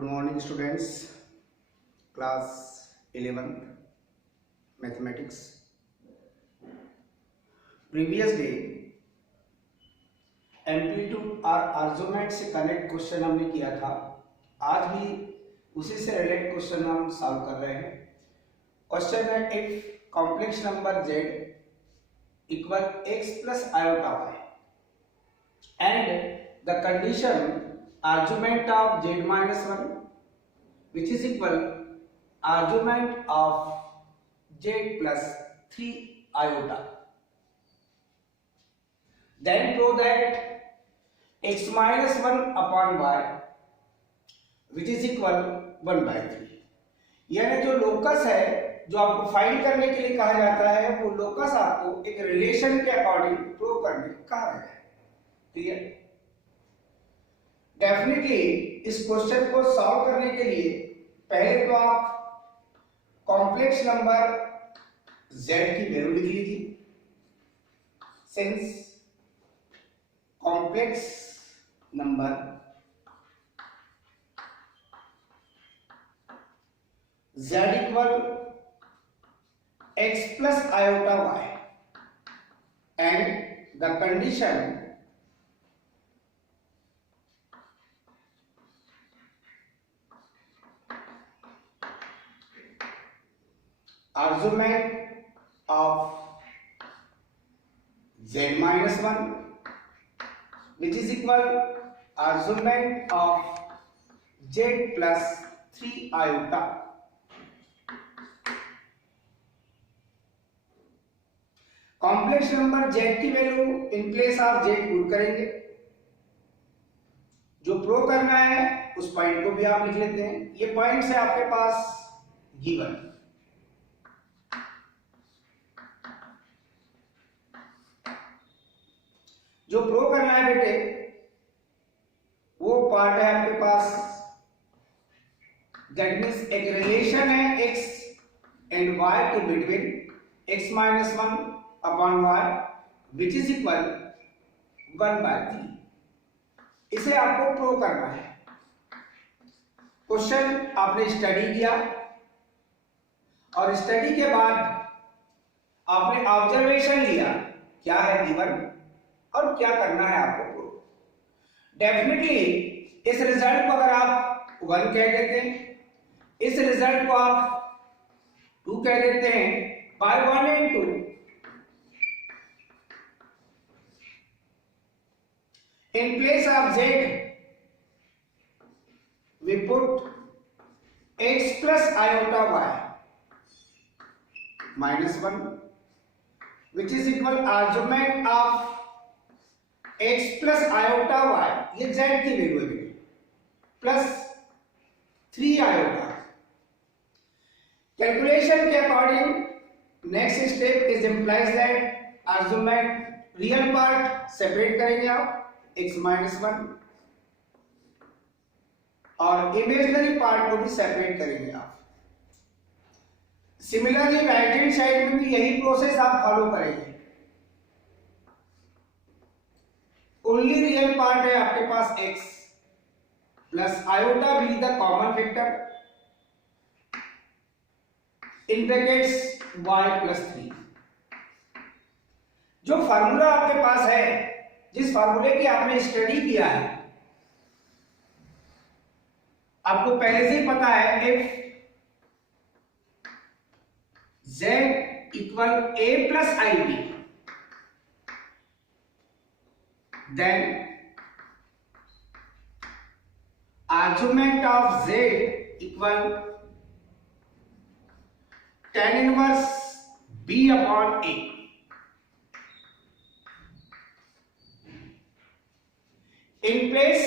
Good morning students, class 11th mathematics. Previous day amplitude और argument से connect question हमने किया था। आज भी उसी से रिलेटेड क्वेश्चन हम सॉल्व कर रहे हैं। क्वेश्चन है if complex number z equal x plus iota y and the condition argument of z minus 1 which is equal argument of z plus 3 iota, then prove that x minus 1 upon y which is equal 1 by 3। यानी जो locus है जो आपको find करने के लिए कहा जाता है वो लोकस आपको एक रिलेशन के अकॉर्डिंग प्रूव करने कहा गया है। क्लियर? डेफिनेटली इस क्वेश्चन को सॉल्व करने के लिए पहले तो आप कॉम्प्लेक्स नंबर z की वैल्यू लिख लीजिए। Since complex number z equal x plus iota y and the condition argument of z minus 1 which is equal argument of z plus 3 iota। Complex number z की value in place of z put करेंगे। जो prove करना है उस point को भी आप लिख लेते हैं। ये पॉइंट है आपके पास गिवन। जो प्रूव करना है बेटे वो पार्ट है आपके पास, दैट मीन्स एक रिलेशन है x एंड y के between x minus 1 upon y which is equal 1 by 3। इसे आपको प्रूव करना है। क्वेश्चन आपने स्टडी किया और स्टडी के बाद आपने ऑब्जर्वेशन लिया क्या है गिवन और क्या करना है आपको प्रूव। डेफिनेटली इस रिजल्ट को अगर आप 1 कह देते हैं, इस रिजल्ट को आप 2 कह देते हैं, bye 1 and 2 in place of z we put x plus iota y minus 1 which is equal argument of x plus iota y, ये z की वैल्यू है, प्लस 3 आयोटा। कैलकुलेशन के according next step is implies that argument real part separate करेंगे आप x minus 1 और imaginary part को भी separate करेंगे आप। सिमिलरली राइट हैंड साइड में भी यही प्रोसेस आप फॉलो करेंगे। ओनली रियल पार्ट है आपके पास x प्लस आयोटा भी the common factor in brackets y plus 3। जो फार्मूला आपके पास है, जिस फार्मूले की आपने स्टडी किया है, आपको पहले से ही पता है if z equal a plus ib then argument of z equal tan inverse b upon a। in place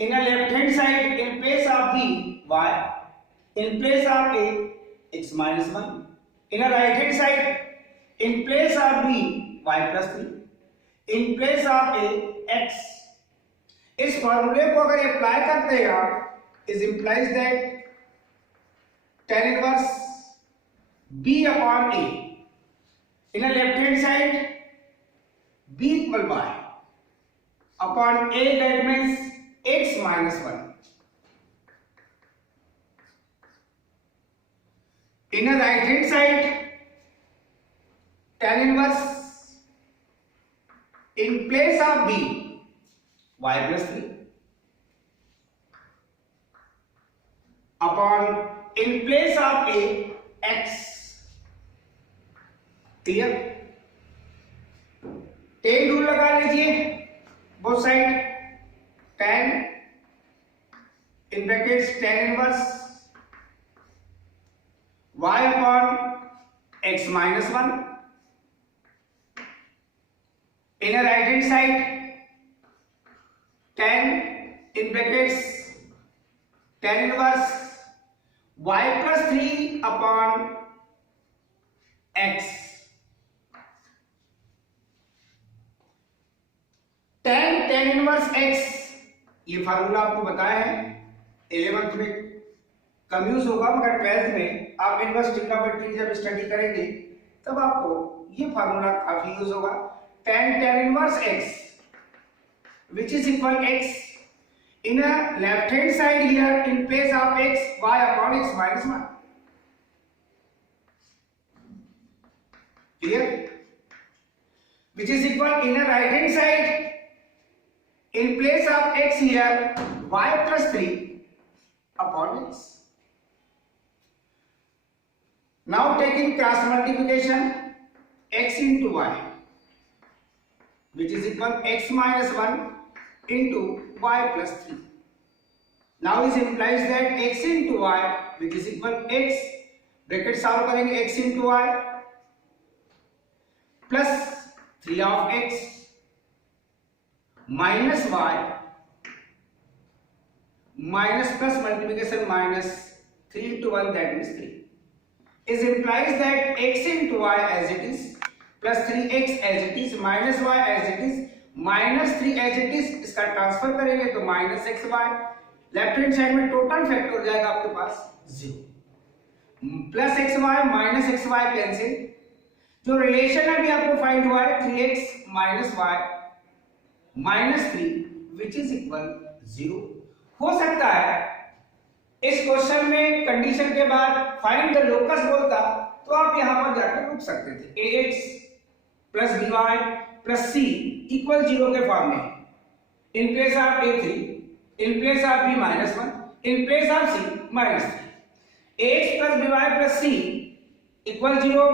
in a left hand side in place of b y, in place of a x minus 1, in a right hand side in place of b y plus 3, in place of a x। इस फॉर्मूले को अगर apply करते हैं आप is implies that tan inverse b upon a in a left hand side b equal y upon a, that means x minus 1 In a right hand side, tan inverse in place of b, y plus 3 upon in place of a, x. Clear? Ten rule लगा लीजिए both side, tan in brackets tan inverse y upon x minus 1 in a right hand side, tan in brackets tan inverse y plus 3 upon x. tan inverse x, ये formula आपको बताया है 11th में, कम use होगा मगर 12th में आप inverse trigonometry जब स्टडी करेंगे तब आपको ये फार्मूला काफी यूज होगा। tan inverse x which is equal x in a left hand side here in place of x, y upon x minus 1. Clear? Which is equal in a right hand side in place of x here y plus 3 upon x. Now taking cross multiplication, x into y which is equal x minus 1 into y plus 3. Now this implies that x into y which is equal x, bracket solve करेंगे, x into y plus 3 of x minus y minus plus multiplication minus 3 into 1 that means 3 is implies that x into y as it is plus 3x as it is minus y as it is minus 3 as it is, इसका transfer करेंगे तो minus xy, left hand side में total factor हो जाएगा आपके पास 0 plus xy minus xy cancel, जो relation अभी आपको फाइंड हुआ है 3x minus y minus 3 which is equal 0। हो सकता है इस क्वेश्चन में कंडीशन के बाद फाइंड द लोकस बोलता तो आप यहां पर जाकर रुक सकते थे, ax plus by plus c equal 0 के फॉर्म में, in place of a3 in place of b minus 1 in place of c minus 3, ax plus by plus c equal 0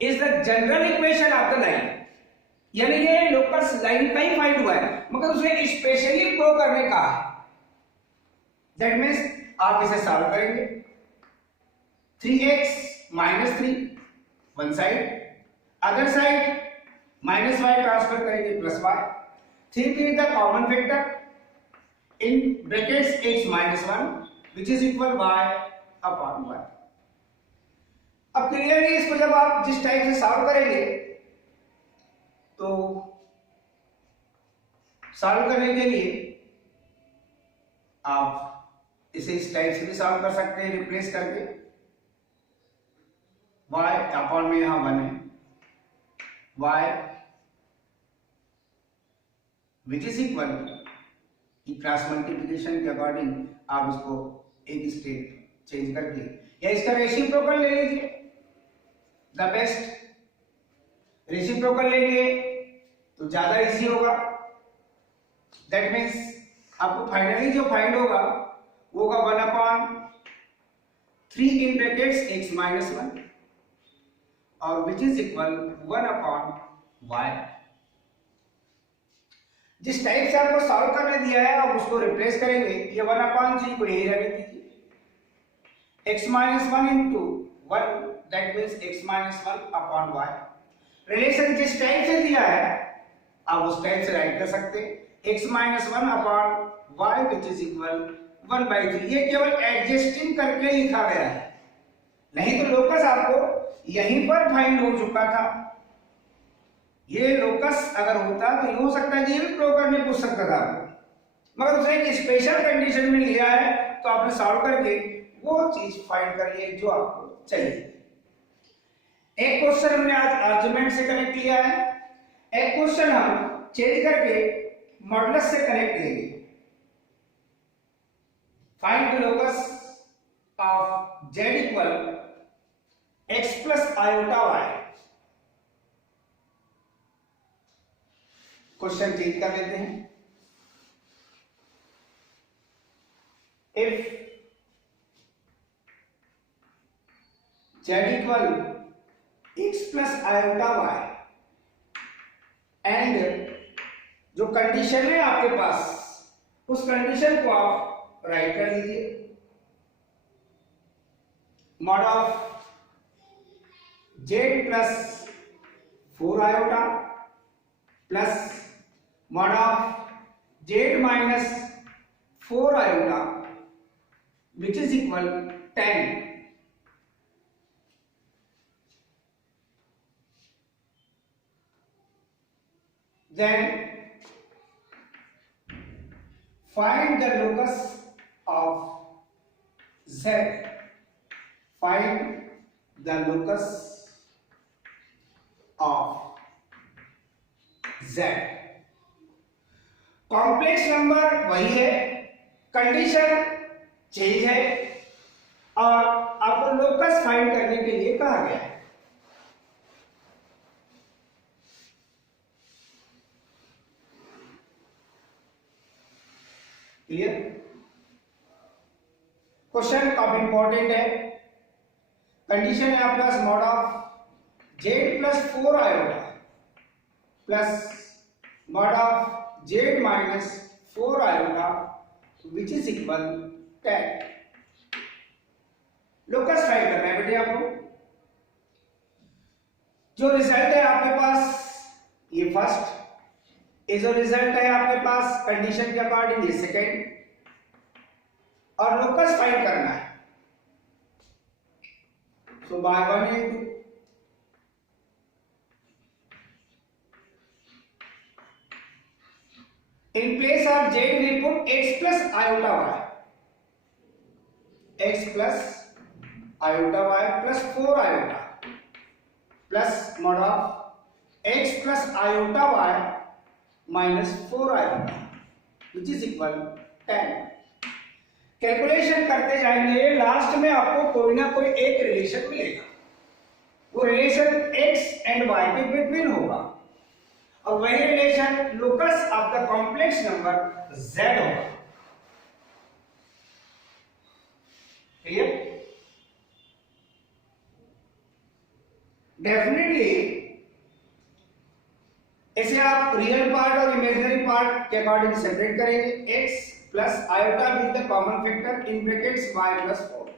is the general equation of the line, यानी ये locus line का ही find हुआ है मगर उसे specially pro करने का है। दैट मींस आप इसे सॉल्व करेंगे, 3x minus 3 one side, other side minus y transfer करेंगे plus y, 3 is the common factor in brackets x minus 1 which is equal y upon y। अब क्लियरली इसको जब आप जिस टाइप से सॉल्व करेंगे तो सॉल्व करने के लिए आप इसे इस टाइप से भी सॉल्व कर सकते हैं, रिप्लेस करके y अपॉन में यहां 1 है, y विच इज इक्वल की क्रॉस मल्टीप्लिकेशन के अकॉर्डिंग आप इसको एक स्टेप चेंज करके या इसका रेसिप्रोकल ले लीजिए, द बेस्ट रेसिप्रोकल लेंगे तो ज्यादा इजी होगा। दैट मीन्स आपको फाइनली जो फाइंड होगा वो होगा 1 upon 3 in brackets x minus 1 और विच इज इक्वल 1 अपॉन y। जिस टाइप से आपको सॉल्व करने दिया है आप उसको रिप्लेस करेंगे, ये 1 अपॉन 3 को यही रहने दीजिए, x minus 1 into 1 that means x minus 1 upon y। Relation जिस टाइप से दिया है आप उस टाइप से राइट कर सकते हैं, x minus 1 upon y which is equal 1/3। ये केवल एडजस्टिंग करके लिखा गया है, नहीं तो लोकस आपको यहीं पर फाइंड हो चुका था। ये लोकस अगर होता तो ये हो सकता है ये भी प्रो करने पूछ सकता था आपको, मगर उसने एक स्पेशल कंडीशन में लिया है तो आपने सॉल्व करके वो चीज फाइंड कर ली जो आपको चाहिए। एक क्वेश्चन हमने आज आर्गुमेंट से कनेक्ट लिया है, एक क्वेश्चन हम चेंज करके मॉडुलस से कनेक्ट लेंगे। Find the locus of z equal x plus iota Y. Question change कर लेते हैं। If z equal x plus iota Y and जो कंडीशन है आपके पास, उस कंडीशन को आप राइट कर लीजिए। Mod of z plus 4 iota plus mod of z minus 4 iota which is equal 10। Then find the locus of z. Find the locus of z. Complex number वही है, कंडीशन चेंज है और आपको locus find करने के लिए कहा गया है। क्लियर? क्वेश्चन काफी इंपॉर्टेंट है। कंडीशन है आपके पास mod of z plus 4 iota plus mod of z minus 4 iota which is equal 10। Locus find करना है बेटे आपको। जो रिजल्ट है आपके पास ये फर्स्ट, ये जो रिजल्ट है आपके पास कंडीशन के अकॉर्डिंग ये सेकेंड, और लोकस फाइंड करना है। सो bye 1 into in place of z we put x plus iota y, x plus iota y plus 4 iota plus mod of x plus iota y minus 4 iota which is equal 10। Calculation करते जाएंगे, last में आपको कोई ना कोई एक relation मिलेगा। वो रिलेशन x एंड y के बिटवीन होगा और वही relation locus of the complex number z होगा। क्लियर? डेफिनेटली इसे आप रियल पार्ट और इमेजिनरी पार्ट के अकॉर्डिंग सेपरेट करेंगे। x plus iota with the common factor in brackets y plus 4।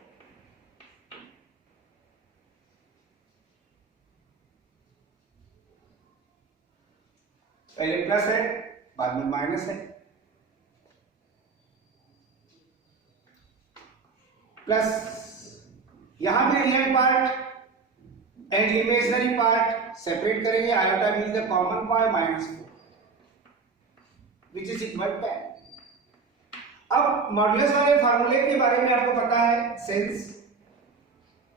पहले प्लस है बाद में माइनस है। प्लस यहां भी real part and imaginary part separate करेंगे। Iota with the common part minus 4 which is equal 10। अब मॉडुलस वाले फार्मूले के बारे में आपको पता है। Since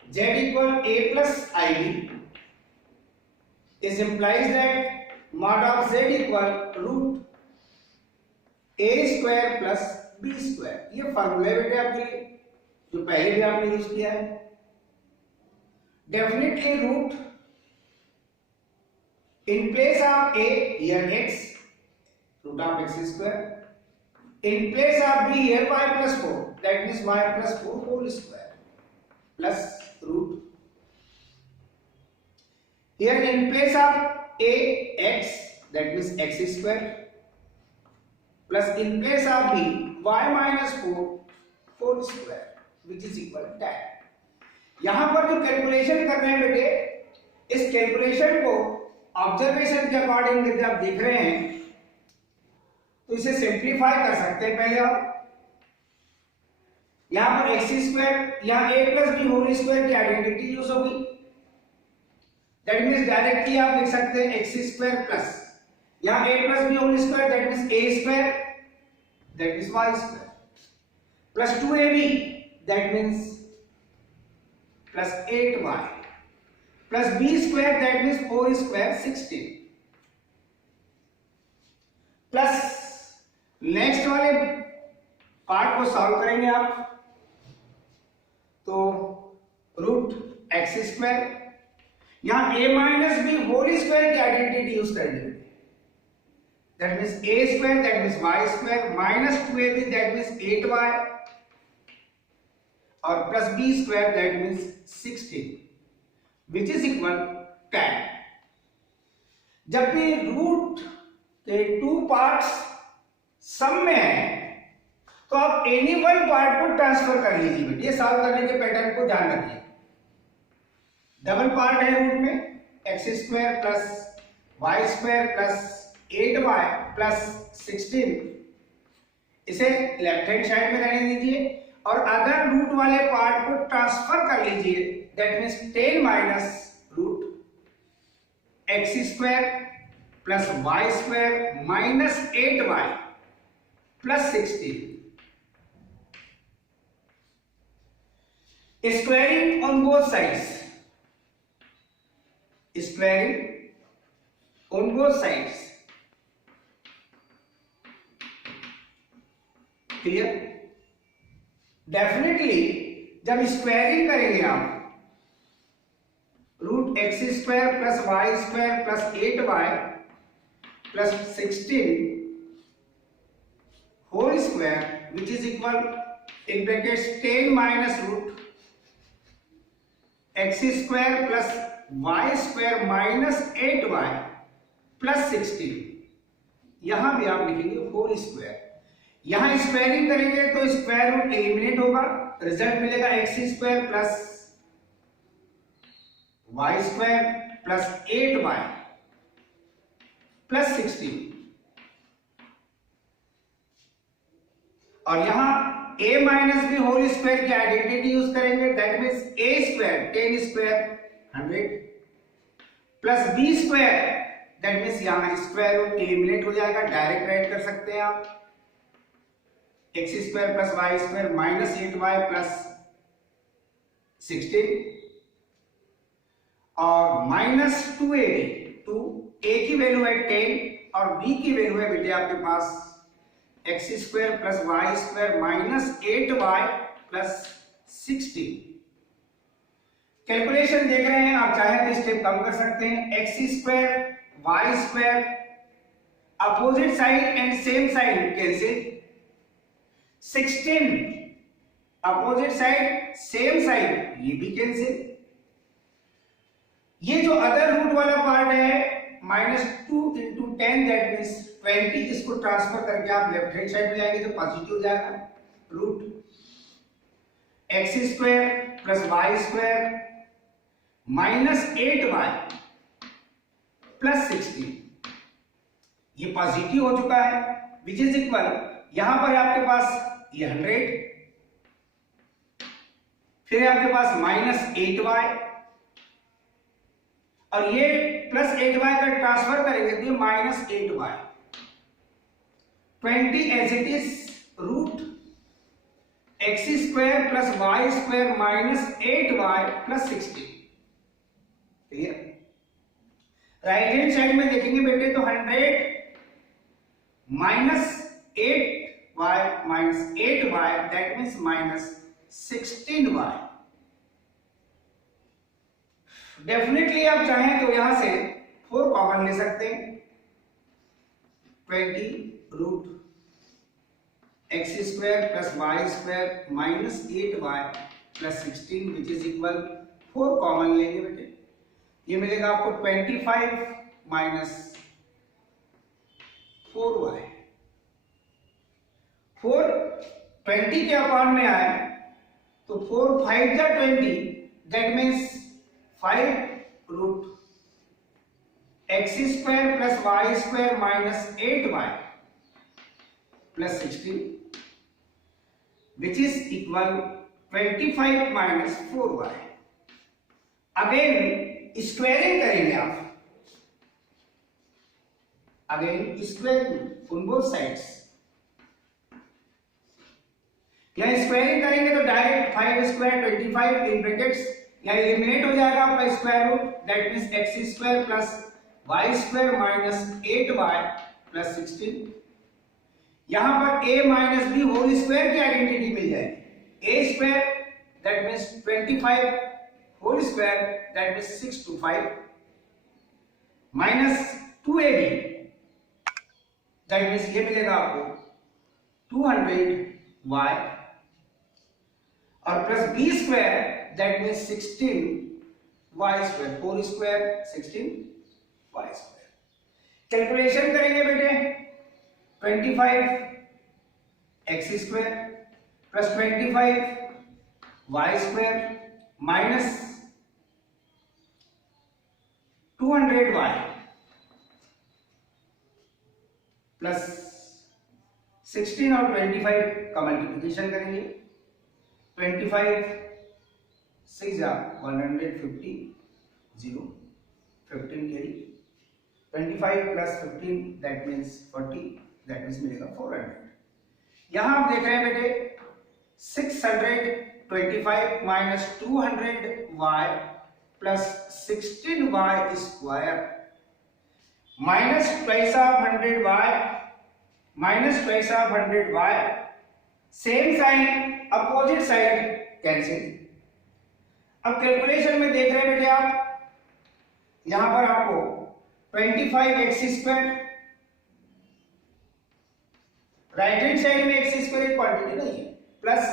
z equal a plus ib is implies that mod of z equal root a square plus b square. ये फार्मूला बेटे आपके लिए जो पहले भी आपने यूज किया है। Definitely root in place of a here x root of x square, in place of b here y plus 4 that means y plus 4 whole square plus root here in place of a x that means x square plus in place of b y minus 4 whole square which is equal to 10। यहां पर जो calculation कर रहे हैं बेटे, इस calculation को observation के अकॉर्डिंग यदि आप देख रहे हैं तो इसे सिंप्लीफाई कर सकते हैं। पहले आप यहां पर एक्स स्क्वायर, यहां a plus b whole square की आइडेंटिटी यूज होगी। दैट मींस डायरेक्टली आप लिख सकते हैं एक्स स्क्वायर प्लस यहां a plus b whole square that means a square that means y square plus 2ab that means plus 8y plus b square that means 4 square 16 plus next वाले part को solve करेंगे आप तो root x square, यहां a minus b whole square की identity use करेंगे, that means a square that means y square minus 2ab that means 8y और plus b square that means 16 which is equal 10। जब भी root के two parts सम में है तो आप एनी वन पार्ट को ट्रांसफर कर लीजिए बेटे। ये सॉल्व करने के पैटर्न को ध्यान रखिए। डबल पार्ट है रूट में, x square plus y square plus 8y plus 16, इसे लेफ्ट हैंड साइड में रहने दीजिए और अदर रूट वाले पार्ट को ट्रांसफर कर लीजिए, that means 10 minus root x square plus y square minus 8y plus 16। Squaring on both sides, squaring on both sides, clear. Definitely जब स्क्वायरिंग करेंगे आप root x square plus y square plus 8y plus 16 whole square which is equal in brackets 10 minus root x square plus y square minus 8y plus 16, यहां भी आप लिखेंगे whole square. यहां squaring करेंगे तो स्क्वायर रूट एलिमिनेट होगा, result मिलेगा x square plus y square plus 8y plus 16 और यहां a minus b whole square की आइडेंटिटी यूज करेंगे, that means a square 10 square 100 plus b square, that means यहां स्क्वायर रूट एलिमिनेट हो जाएगा, direct write कर सकते हैं आप x square plus y square minus 8y plus 16 और माइनस 2ab, 2a की वैल्यू है 10 और b की वैल्यू है बेटे आपके पास x square plus y square minus 8y plus 16। Calculation देख रहे हैं आप, चाहे तो स्टेप कम कर सकते हैं। X square y square opposite side and same side cancel, 16 opposite side same side ये भी कैंसिल। ये जो अदर रूट वाला पार्ट है माइनस 2 इंटू 10 दैट मीन्स 20, इसको ट्रांसफर करके आप लेफ्ट हैंड साइड में जाएंगे तो पॉजिटिव हो जाएगा, root x square plus y square minus 8y plus 16, ये पॉजिटिव हो चुका है विच इज इक्वल, यहां पर आपके पास ये 100, फिर आपके पास माइनस 8y और ये प्लस 8y का ट्रांसफर करेंगे तो ये minus 8y, 20 as it is root x square plus y square minus 8y plus 16, clear. Right hand side में देखेंगे बेटे तो 100 minus 8y minus 8y that means minus 16y। Definitely आप चाहें तो यहां से 4 कॉमन ले सकते हैं, 20 root x square plus y square minus 8y plus 16 which is equal 4 common लेंगे बेटे, ये मिलेगा आपको 25 माइनस 4y, 4 20 के अपॉन में आए तो 4 5 जा 20 that means 5 root x square plus y square minus 8y plus 16 which is equal 25 minus 4y। Again squaring करेंगे आप, again squaring on both sides. यहां स्क्वायरिंग करेंगे तो डायरेक्ट 5 स्क्वायर 25 इन ब्रैकेट्स यहां एलिमिनेट हो जाएगा आपका square root, that means x square plus y square minus 8y plus 16। यहां पर a minus b whole square की आइडेंटिटी मिल जाएगी, a square that means 25 whole square that means 625 minus 2ab that means ये मिलेगा आपको 200y और plus b square that means 16y square, 4 square 16y square. Calculation करेंगे बेटे, 25 x square plus 25 y square minus 200y plus 16 और 25 का multiplication करेंगे, 25 6 जा 150 0 15 carry, 25 plus 15 that means 40 that means मिलेगा 400। यहां आप देख रहे हैं बेटे 625 minus 200y plus 16y square minus twice of 100y minus twice of 100y, same sign opposite side cancel. अब कैलकुलेशन में देख रहे हैं बेटे आप, यहां पर आपको 25x square, right hand side में x स्क्वायर एक क्वांटिटी नहीं है, प्लस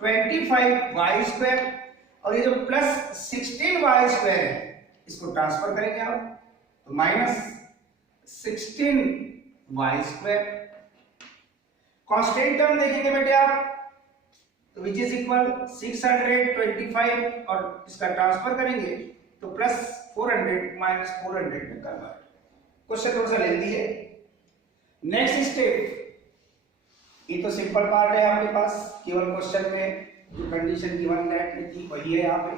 25y स्क्वायर और ये जो प्लस 16y स्क्वायर है इसको ट्रांसफर करेंगे आप तो minus 16y square. Constant term देखेंगे बेटे आप तो विच इज इक्वल 625 और इसका ट्रांसफर करेंगे तो प्लस 400 माइनस 400 में कन्वर्ट। क्वेश्चन थोड़ा सा लेंदी है। नेक्स्ट स्टेप, ये तो सिंपल पार्ट है आपके पास, केवल क्वेश्चन में जो कंडीशन गिवन दैट में थी वही है यहाँ पे।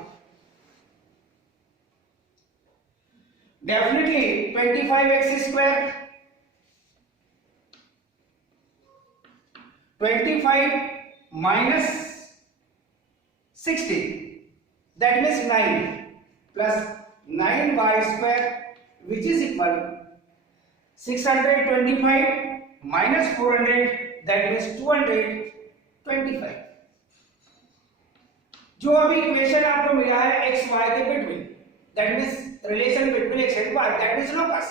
Definitely 25x square 25 minus 16 that means 9 plus 9y square which is equal 625 minus 400 that means 225। जो अभी इक्वेशन आपको मिला है x y के between that means relation between x and y that means locus,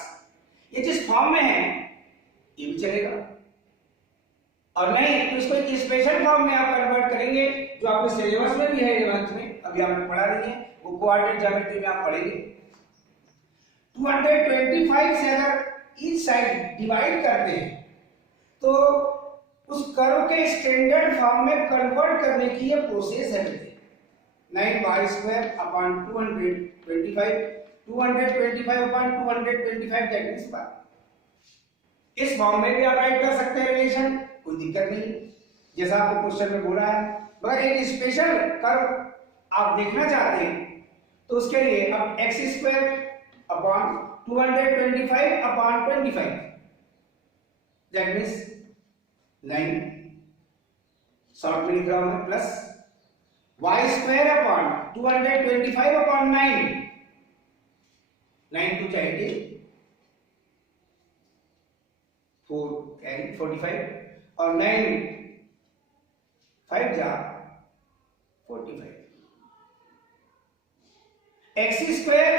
ये जिस फॉर्म में है ये भी चलेगा और नहीं तो इसको एक स्पेशल फॉर्म में आप कन्वर्ट करेंगे जो आपके सिलेबस में भी है 11th में, अभी आपने पढ़ा नहीं है, वो कोऑर्डिनेट ज्योमेट्री में आप पढ़ेंगे। 225 से अगर ईच साइड डिवाइड करते हैं तो उस कर्व के स्टैंडर्ड फॉर्म में कन्वर्ट करने की ये प्रोसेस है। 9y square upon 225 upon 225 that means 5। इस फॉर्म में भी आप राइट कर सकते हैं रिलेशन, कोई दिक्कत नहीं, जैसा आपको क्वेश्चन में बोला है। मगर एक स्पेशल कर्व आप देखना चाहते हैं तो उसके लिए आप x square upon 225 upon 25 that means 9 short में लिख रहा हूं plus y square upon 225 upon 9 9 two 80 4 carry 45 और 9 5 जा 45। x square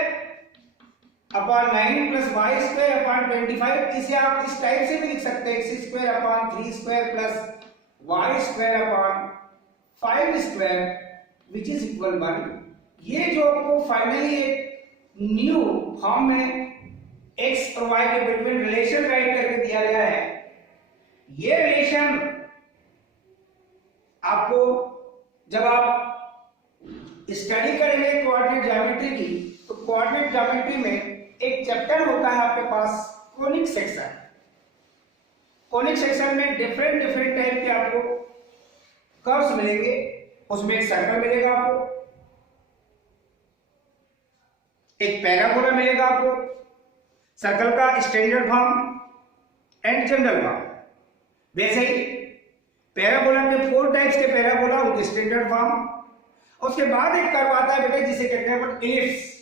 upon 9 plus y square upon 25, इसे आप इस टाइप से भी लिख सकते हैं x square upon 3 square plus y square upon 5 square which is equal 1। ये जो आपको फाइनली एक न्यू फॉर्म में x और y के बिटवीन रिलेशन राइट करके दिया गया है, ये रिलेशन आपको जब आप स्टडी करेंगे कोऑर्डिनेट ज्योमेट्री की तो कोऑर्डिनेट ज्योमेट्री में एक चैप्टर होता है आपके पास कोनिक सेक्शन। कोनिक सेक्शन में डिफरेंट टाइप के आपको कर्व्स मिलेंगे, उसमें एक सर्कल मिलेगा आपको, एक पैराबोला मिलेगा आपको, सर्कल का standard form and general form. वैसे ही पैराबोला के 4 टाइप्स के पैराबोला, उनके स्टैंडर्ड फॉर्म। उसके बाद एक कर्व आता है बेटे जिसे कहते हैं इलिप्स।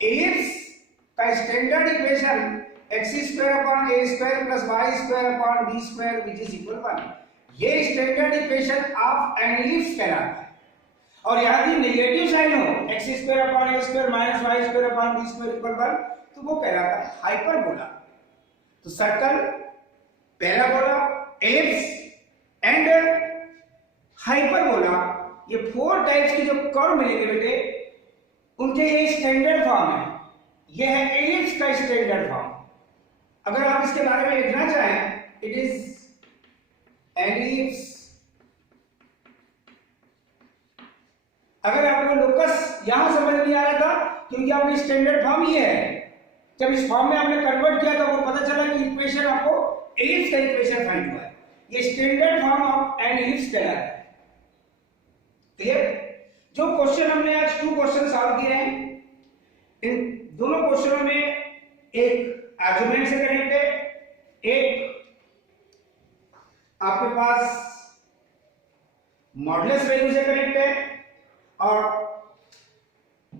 इलिप्स का standard equation x square upon a square plus y square upon b square which is equal 1। ये standard equation of N ellipse कहलाता है। और यदि नेगेटिव साइन हो x² माइनस y² तो वो कहलाता है हाइपरबोला। तो circle, parabola, ellipse and hyperbola, ये 4 टाइप्स के जो कर्व मिलेंगे बेटे, उनके ये स्टैंडर्ड फॉर्म है। ये है एलिप्स का स्टैंडर्ड फॉर्म। अगर आप इसके बारे में लिखना चाहें, इट इज एलिप्स। अगर आपको लोकस यहां समझ नहीं आ रहा था क्योंकि आपने स्टैंडर्ड फॉर्म ये है, जब इस फॉर्म में आपने कन्वर्ट किया तो वो पता चला कि इक्वेशन आपको एलिप्स का इक्वेशन फाइंड हुआ है। ये standard form of an ellipse कहलाता है। क्लियर? जो क्वेश्चन हमने आज 2 क्वेश्चन सॉल्व किए हैं, इन दोनों क्वेश्चनों में एक आर्गुमेंट से कनेक्ट है, एक आपके पास मॉडुलस वैल्यू से कनेक्ट है, और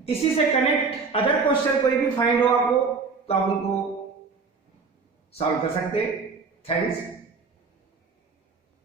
इसी से कनेक्ट अदर क्वेश्चन कोई भी फाइंड हो आपको तो आप उनको सॉल्व कर सकते हैं। थैंक्स।